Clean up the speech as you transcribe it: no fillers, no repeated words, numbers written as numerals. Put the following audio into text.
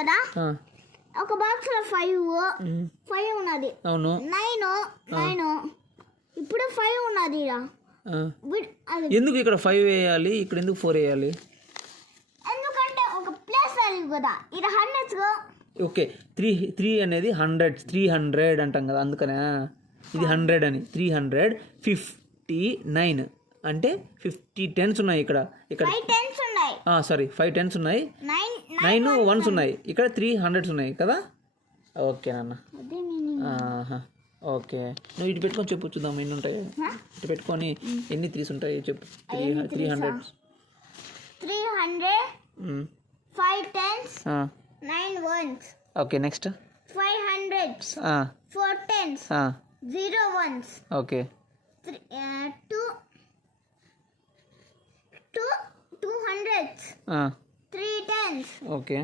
కదా ఒక బాక్స్ లో 5 ఉన్నది. అవును 9 ఇప్పుడు 5 ఉన్నది ఎందుకు ఇక్కడ 5 వేయాలి, ఇక్కడ ఎందుకు 4 వేయాలి? ఎందుకంటే ఒక ప్లేస్ అది కదా, ఇది 100 ఓకే 3 అనేది 300 అంటాం కదా, అందుకనే ఇది 100 అని. 359 అంటే 50 10s ఉన్నాయి ఇక్కడ. 5 10s ఉన్నాయి. సారీ 5 10s ఉన్నాయి, 9 1s ఉన్నాయి, ఇక్కడ 3 100s ఉన్నాయి కదా. ఓకే నాన్న, ఓకే. నువ్వు ఇటు పెట్టుకొని చెప్పు చూద్దాం ఎన్ని ఉంటాయి. ఇటు పెట్టుకొని ఎన్ని 3s ఉంటాయి చెప్పు. 300 5 10s 9 1s. Okay next 5 100s 4 10s 0 1s. Okay 2 200s 3 10s. Okay